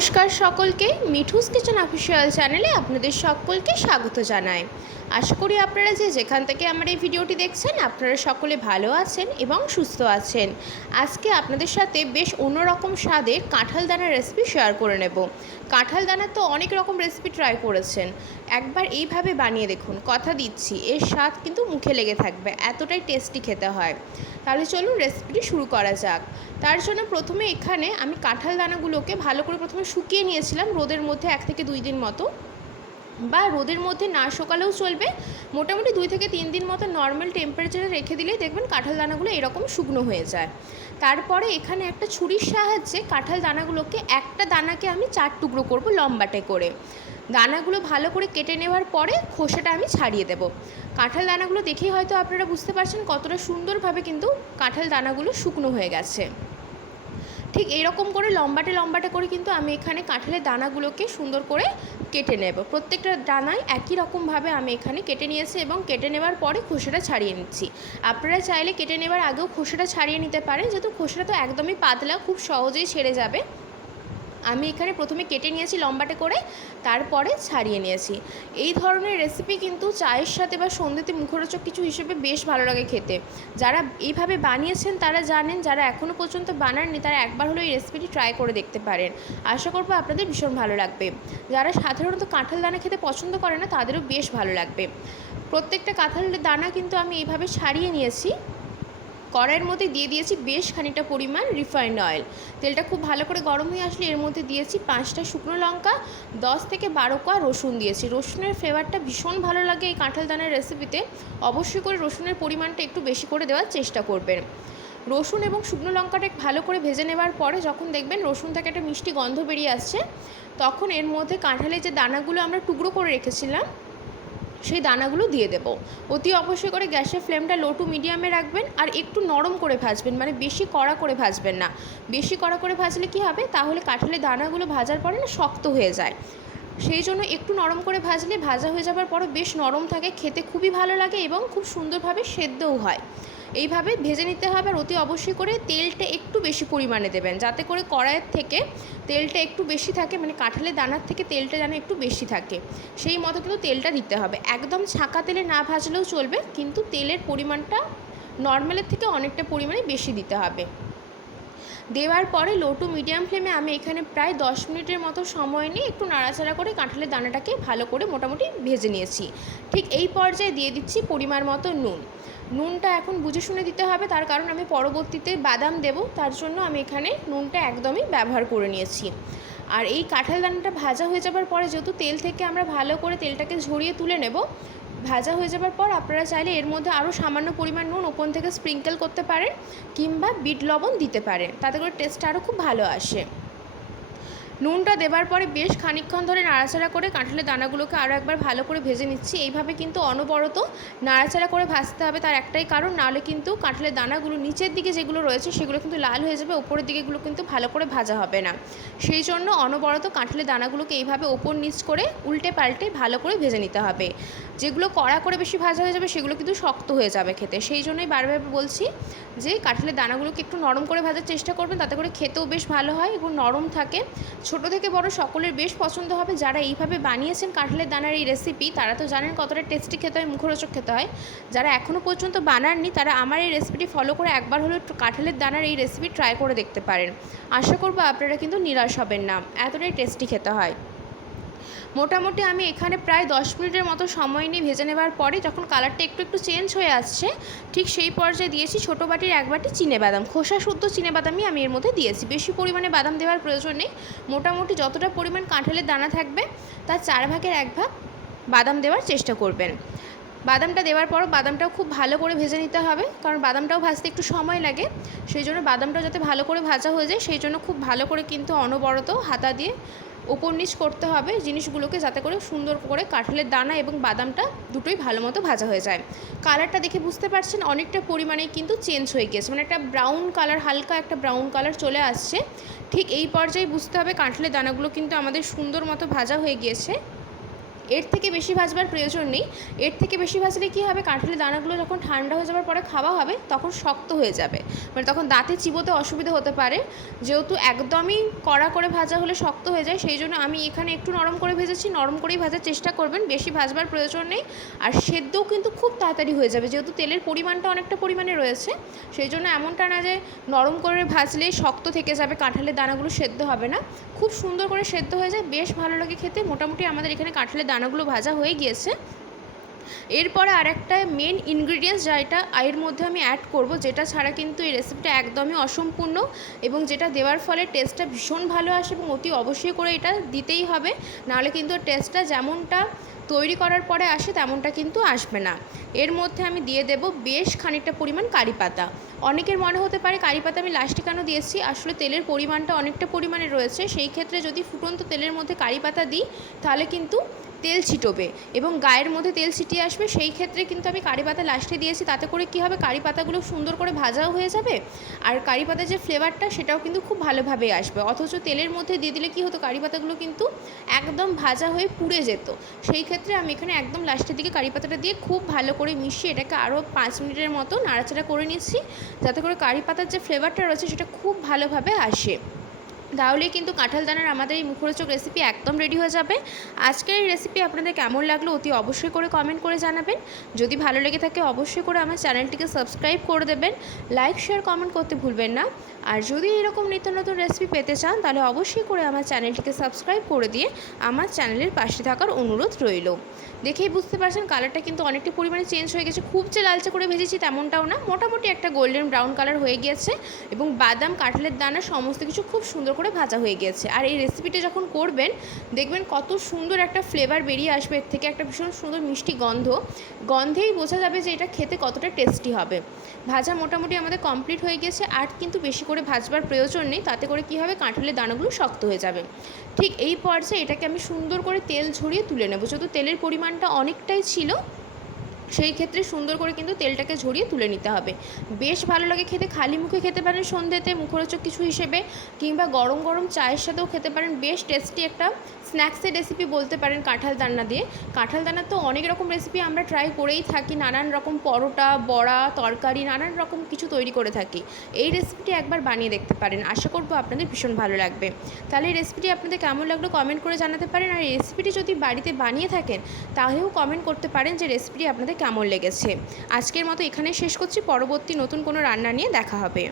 নমস্কার সকলকে, Mithu's kitchen official চ্যানেলে আপনাদের সকলকে স্বাগত জানাই। আশা করি আপনারা যেখান থেকে আমার এই ভিডিওটি দেখছেন আপনারা সকলে ভালো আছেন এবং সুস্থ আছেন। আজকে আপনাদের সাথে বেশ অন্যরকম স্বাদের কাঁঠাল দানার রেসিপি শেয়ার করে নেব। কাঁঠাল দানার তো অনেক রকম রেসিপি ট্রাই করেছেন, একবার এইভাবে বানিয়ে দেখুন, কথা দিচ্ছি এর স্বাদ কিন্তু মুখে লেগে থাকবে, এতটাই টেস্টি খেতে হয়। তাহলে চলুন রেসিপিটি শুরু করা যাক। তার জন্য প্রথমে এখানে আমি কাঁঠাল দানাগুলোকে ভালো করে প্রথমে শুকিয়ে নিয়েছিলাম রোদের মধ্যে 1 থেকে 2 দিন মতো, বা রোদের মধ্যে না শুকালেও চলবে, মোটামুটি 2 থেকে 3 দিন মতো নর্মাল টেম্পারেচারে রেখে দিলেই দেখবেন কাঁঠাল দানাগুলো এরকম শুকনো হয়ে যায়। তারপরে এখানে একটা ছুরির সাহায্যে কাঁঠাল দানাগুলোকে, একটা দানাকে আমি 4 টুকরো করব লম্বাটে করে। দানাগুলো ভালো করে কেটে নেওয়ার পরে খোসাটা আমি ছাড়িয়ে দেব। কাঁঠাল দানাগুলো দেখেই হয়তো আপনারা বুঝতে পারছেন কতটা সুন্দরভাবে কিন্তু কাঁঠাল দানাগুলো শুকনো হয়ে গেছে। ঠিক এইরকম করে লম্বাটে লম্বাটে করে কিন্তু আমি এখানে কাঁঠালের দানাগুলোকে সুন্দর করে কেটে নেব। প্রত্যেকটা দানায় একই রকমভাবে আমি এখানে কেটে নিয়েছি এবং কেটে নেওয়ার পরে খোসাটা ছাড়িয়ে নিচ্ছি। আপনারা চাইলে কেটে নেওয়ার আগেও খোসাটা ছাড়িয়ে নিতে পারেন, যেহেতু খোসাটা তো একদমই পাতলা, খুব সহজেই ছেড়ে যাবে। আমি এখানে প্রথমে কেটে নিয়েছি লম্বাটে করে, তারপরে ছাড়িয়ে নিয়েছি। এই ধরনের রেসিপি কিন্তু চায়ের সাথে বা সন্ধ্যেতে মুখরোচক কিছু হিসেবে বেশ ভালো লাগে খেতে। যারা এইভাবে বানিয়েছেন তারা জানেন, যারা এখনও পর্যন্ত বানাননি তারা একবার হলেও এই রেসিপিটি ট্রাই করে দেখতে পারেন। আশা করব আপনাদের ভীষণ ভালো লাগবে। যারা সাধারণত কাঁঠাল দানা খেতে পছন্দ করে না তাদেরও বেশ ভালো লাগবে। প্রত্যেকটা কাঁঠালের দানা কিন্তু আমি এইভাবে ছাড়িয়ে নিয়েছি। কড়াইয়ের মধ্যে দিয়ে দিয়েছি বেশ খানিকটা পরিমাণ রিফাইন্ড অয়েল। তেলটা খুব ভালো করে গরম হয়ে আসলে এর মধ্যে দিয়েছি 5টা শুকনো লঙ্কা, 10 থেকে 12 কোয়া রসুন দিয়েছি। রসুনের ফ্লেভারটা ভীষণ ভালো লাগে এই কাঁঠাল দানার রেসিপিতে। অবশ্যই করে রসুনের পরিমাণটা একটু বেশি করে দেওয়ার চেষ্টা করবেন। রসুন এবং শুকনো লঙ্কাটা ভালো করে ভেজে নেওয়ার পরে যখন দেখবেন রসুন থেকে একটা মিষ্টি গন্ধ বেরিয়ে আসছে, তখন এর মধ্যে কাঁঠালের যে দানাগুলো আমরা টুকরো করে রেখেছিলাম সেই দানাগুলো দিয়ে দেব। অতি অবশ্যই করে গ্যাসের ফ্লেমটা লো টু মিডিয়ামে রাখবেন, আর একটু নরম করে ভাজবেন, মানে বেশি কড়া করে ভাজবেন না। বেশি কড়া করে ভাজলে কি হবে, তাহলে কাঁঠালের দানাগুলো ভাজার পরে না শক্ত হয়ে যায়। সেই জন্য একটু নরম করে ভাজলে ভাজা হয়ে যাবার পরও বেশ নরম থাকে, খেতে খুবই ভালো লাগে এবং খুব সুন্দরভাবে সেদ্ধও হয়। এইভাবে ভেজে নিতে হবে। আর অতি অবশ্যই করে তেলটা একটু বেশি পরিমাণে দেবেন, যাতে করে কড়াইয়ের থেকে তেলটা একটু বেশি থাকে, মানে কাঁঠালের দানার থেকে তেলটা যেন একটু বেশি থাকে সেই মতো কিন্তু তেলটা দিতে হবে। একদম ছাঁকা তেলে না ভাজলেও চলবে, কিন্তু তেলের পরিমাণটা নর্মালের থেকে অনেকটা পরিমাণে বেশি দিতে হবে। দেওয়ার পরে লো টু মিডিয়াম ফ্লেমে আমি এখানে প্রায় 10 মিনিটের মতো সময় নিয়ে একটু নাড়াচাড়া করে কাঁঠালের দানাটাকে ভালো করে মোটামুটি ভেজে নিয়েছি। ঠিক এই পর্যায়ে দিয়ে দিচ্ছি পরিমাণ মতো নুন। নুনটা এখন বুঝে শুনে দিতে হবে, তার কারণ আমি পরবর্তীতে বাদাম দেব, তার জন্য আমি এখানে নুনটা একদমই ব্যবহার করে নিয়েছি। আর এই কাঁঠাল দানাটা ভাজা হয়ে যাবার পরে যেহেতু তেল থেকে আমরা ভালো করে তেলটাকে ঝরিয়ে তুলে নেব, ভাজা হয়ে যাবার পর আপনারা চাইলে এর মধ্যে আরও সামান্য পরিমাণ নুন ওপর থেকে স্প্রিঙ্কেল করতে পারেন, কিংবা বিট লবণ দিতে পারেন, তাতে করে টেস্টটা আরও খুব ভালো আসে। নুনটা দেবার পরে বেশ খানিকক্ষণ ধরে নাড়াচাড়া করে কাঁঠালের দানাগুলোকে আরও একবার ভালো করে ভেজে নিচ্ছি। এইভাবে কিন্তু অনবরত নাড়াচাড়া করে ভাজতে হবে, তার একটাই কারণ, নাহলে কিন্তু কাঁঠালের দানাগুলো নিচের দিকে যেগুলো রয়েছে সেগুলো কিন্তু লাল হয়ে যাবে, ওপরের দিকেগুলো কিন্তু ভালো করে ভাজা হবে না। সেই জন্য অনবরত কাঁঠালের দানাগুলোকে এইভাবে ওপর নিচ করে উল্টে পাল্টে ভালো করে ভেজে নিতে হবে। যেগুলো কড়া করে বেশি ভাজা হয়ে যাবে সেগুলো কিন্তু শক্ত হয়ে যাবে খেতে। সেই জন্যই বারবার বলছি যে কাঁঠালের দানাগুলোকে একটু নরম করে ভাজার চেষ্টা করবেন, তাতে করে খেতেও বেশ ভালো হয় এবং নরম থাকে। ছোট থেকে বড় সকলের বেশ পছন্দ হবে। যারা এইভাবে বানিয়েছেন কাঁঠালের দানার এই রেসিপি তারা তো জানেন কতটা টেস্টি খেতে হয়, মুখরোচক খেতে হয়। যারা এখনও পর্যন্ত বানাননি তারা আমার এই রেসিপিটি ফলো করে একবার হলেও কাঁঠালের দানার এই রেসিপি ট্রাই করে দেখতে পারেন। আশা করবো আপনারা কিন্তু নিরাশ হবেন না, এতটাই টেস্টি খেতে হয়। মোটামুটি আমি এখানে প্রায় 10 মিনিটের মতো সময় নিয়ে ভেজে নেওয়ার পরে যখন কালারটা একটু একটু চেঞ্জ হয়ে আসছে, ঠিক সেই পর্যায়ে দিয়েছি ছোটো বাটির 1 বাটি চিনেবাদাম। খোসা শুদ্ধ চিনেবাদামই আমি এর মধ্যে দিয়েছি, বেশি পরিমাণে বাদাম দেওয়ার প্রয়োজন নেই। মোটামুটি যতটা পরিমাণ কাঁঠালের দানা থাকবে তার 4 ভাগের 1 ভাগ বাদাম দেওয়ার চেষ্টা করবেন। বাদামটা দেওয়ার পরও বাদামটাও খুব ভালো করে ভেজে নিতে হবে, কারণ বাদামটাও ভাজতে একটু সময় লাগে। সেই জন্য বাদামটা যাতে ভালো করে ভাজা হয়ে যায় সেই জন্য খুব ভালো করে কিন্তু অনবরত হাতা দিয়ে ওপর নিচ করতে হবে জিনিসগুলোকে, যাতে করে সুন্দর করে কাঁঠালের দানা এবং বাদামটা দুটোই ভালো মতো ভাজা হয়ে যায়। কালারটা দেখে বুঝতে পারছেন অনেকটা পরিমাণে কিন্তু চেঞ্জ হয়ে গিয়েছে, মানে একটা ব্রাউন কালার, হালকা একটা ব্রাউন কালার চলে আসছে। ঠিক এই পর্যায়ে বুঝতে হবে কাঁঠালের দানাগুলো কিন্তু আমাদের সুন্দর মতো ভাজা হয়ে গিয়েছে। এর থেকে বেশি ভাজবার প্রয়োজন নেই। এর থেকে বেশি ভাজলে কী হবে, কাঁঠালের দানাগুলো যখন ঠান্ডা হয়ে যাওয়ার পরে খাওয়া হবে তখন শক্ত হয়ে যাবে, মানে তখন দাঁতে চিবোতে অসুবিধা হতে পারে। যেহেতু একদমই কড়া করে ভাজা হলে শক্ত হয়ে যায়, সেই জন্য আমি এখানে একটু নরম করে ভেজেছি। নরম করেই ভাজার চেষ্টা করবেন, বেশি ভাজবার প্রয়োজন নেই। আর সেদ্ধও কিন্তু খুব তাড়াতাড়ি হয়ে যাবে, যেহেতু তেলের পরিমাণটা অনেকটা পরিমাণে রয়েছে। সেই জন্য এমনটা না যে নরম করে ভাজলে শক্ত থেকে যাবে, কাঁঠালের দানাগুলো সেদ্ধ হবে না। খুব সুন্দর করে সেদ্ধ হয়ে যায়, বেশ ভালো লাগে খেতে। মোটামুটি আমাদের এখানে কাঁঠালের দানাগুলো ভাজা হয়ে গিয়েছে। এরপরে আরেকটা মেন ইনগ্রিডিয়েন্টস যেটা এর মধ্যে আমি অ্যাড করব, যেটা ছাড়া কিন্তু এই রেসিপিটা একদমই অসম্পূর্ণ, এবং যেটা দেওয়ার ফলে টেস্টটা ভীষণ ভালো আসে, এবং অতি অবশ্যই করে এটা দিতেই হবে, নাহলে কিন্তু টেস্টটা যেমনটা তৈরি করার পরে আসে তেমনটা কিন্তু আসবে না। এর মধ্যে আমি দিয়ে দেব বেশ খানিকটা পরিমাণ কারি পাতা। অনেকের মনে হতে পারে কারি পাতা আমি লাস্টে কেন দিয়েছি, আসলে তেলের পরিমাণটা অনেকটা পরিমাণে রয়েছে, সেই ক্ষেত্রে যদি ফুটন্ত তেলের মধ্যে কারি পাতা দিই তাহলে কিন্তু তেল ছিটবে এবং গায়ের মধ্যে তেল ছিটিয়ে আসবে। সেই ক্ষেত্রে কিন্তু আমি কারি পাতা লাস্টে দিয়েছি, তাতে করে কী হবে, কারি পাতাগুলো সুন্দর করে ভাজাও হয়ে যাবে, আর কারি পাতার যে ফ্লেভারটা সেটাও কিন্তু খুব ভালোভাবে আসবে। অথচ তেলের মধ্যে দিয়ে দিলে কী হতো, কারি পাতাগুলো কিন্তু একদম ভাজা হয়ে পুড়ে যেত। সেই ক্ষেত্রে আমি এখানে একদম লাস্টের দিকে কারি পাতাটা দিয়ে খুব ভালো করে মিশিয়ে এটাকে আরও 5 মিনিটের মতো নাড়াচাড়া করে নিচ্ছি, যাতে করে কারি পাতার যে ফ্লেভারটা রয়েছে সেটা খুব ভালোভাবে আসে। তাহলেই কিন্তু কাঁঠাল দানার আমাদের এই মুখরোচক রেসিপি একদম রেডি হয়ে যাবে। আজকের এই রেসিপি আপনাদের কেমন লাগলো অতি অবশ্যই করে কমেন্ট করে জানাবেন। যদি ভালো লেগে থাকে অবশ্যই করে আমার চ্যানেলটিকে সাবস্ক্রাইব করে দেবেন, লাইক শেয়ার কমেন্ট করতে ভুলবেন না। আর যদি এরকম নিত্য নতুন রেসিপি পেতে চান তাহলে অবশ্যই করে আমার চ্যানেলটিকে সাবস্ক্রাইব করে দিয়ে আমার চ্যানেলের পাশে থাকার অনুরোধ রইল। দেখেই বুঝতে পারছেন কালারটা কিন্তু অনেকটা পরিমাণে চেঞ্জ হয়ে গেছে, খুব যে লালচে করে ভেজেছি তেমনটাও না, মোটামুটি একটা গোল্ডেন ব্রাউন কালার হয়ে গিয়েছে, এবং বাদাম, কাঁঠালের দানা সমস্ত কিছু খুব সুন্দর করে ভাজা হয়ে গিয়েছে। আর এই রেসিপিটা যখন করবেন দেখবেন কত সুন্দর একটা ফ্লেভার বেরিয়ে আসবে, এর থেকে একটা ভীষণ সুন্দর মিষ্টি গন্ধেই বোঝা যাবে যে এটা খেতে কতটা টেস্টি হবে। ভাজা মোটামুটি আমাদের কমপ্লিট হয়ে গেছে, আর কিন্তু বেশি করে ভাজবার প্রয়োজন নেই, তাতে করে কী হবে, কাঁঠালের দানাগুলো শক্ত হয়ে যাবে। ঠিক এই পর্যায়ে এটাকে আমি সুন্দর করে তেল ঝরিয়ে তুলে নেব। যেহেতু তেলের পরিমাণটা অনেকটাই ছিল, সেই ক্ষেত্রে সুন্দর করে কিন্তু তেলটাকে ঝরিয়ে তুলে নিতে হবে। বেশ ভালো লাগে খেতে, খালি মুখে খেতে পারেন সন্ধ্যেতে মুখরোচক কিছু হিসেবে, কিংবা গরম গরম চায়ের সাথেও খেতে পারেন। বেশ টেস্টি একটা স্ন্যাক্সের রেসিপি বলতে পারেন কাঁঠাল দানা দিয়ে। কাঁঠাল দানার তো অনেক রকম রেসিপি আমরা ট্রাই করেই থাকি, নানান রকম পরোটা, বড়া, তরকারি, নানান রকম কিছু তৈরি করে থাকি। এই রেসিপিটি একবার বানিয়ে দেখতে পারেন, আশা করব আপনাদের ভীষণ ভালো লাগবে। তাহলে এই রেসিপিটি আপনাদের কেমন লাগলো কমেন্ট করে জানাতে পারেন, আর এই রেসিপিটি যদি বাড়িতে বানিয়ে থাকেন তাহলেও কমেন্ট করতে পারেন যে রেসিপিটি আপনাদের কেমন লেগেছে। আজকের মতো এখানেই শেষ করছি, পরবর্তী নতুন কোনো রান্না নিয়ে দেখা হবে।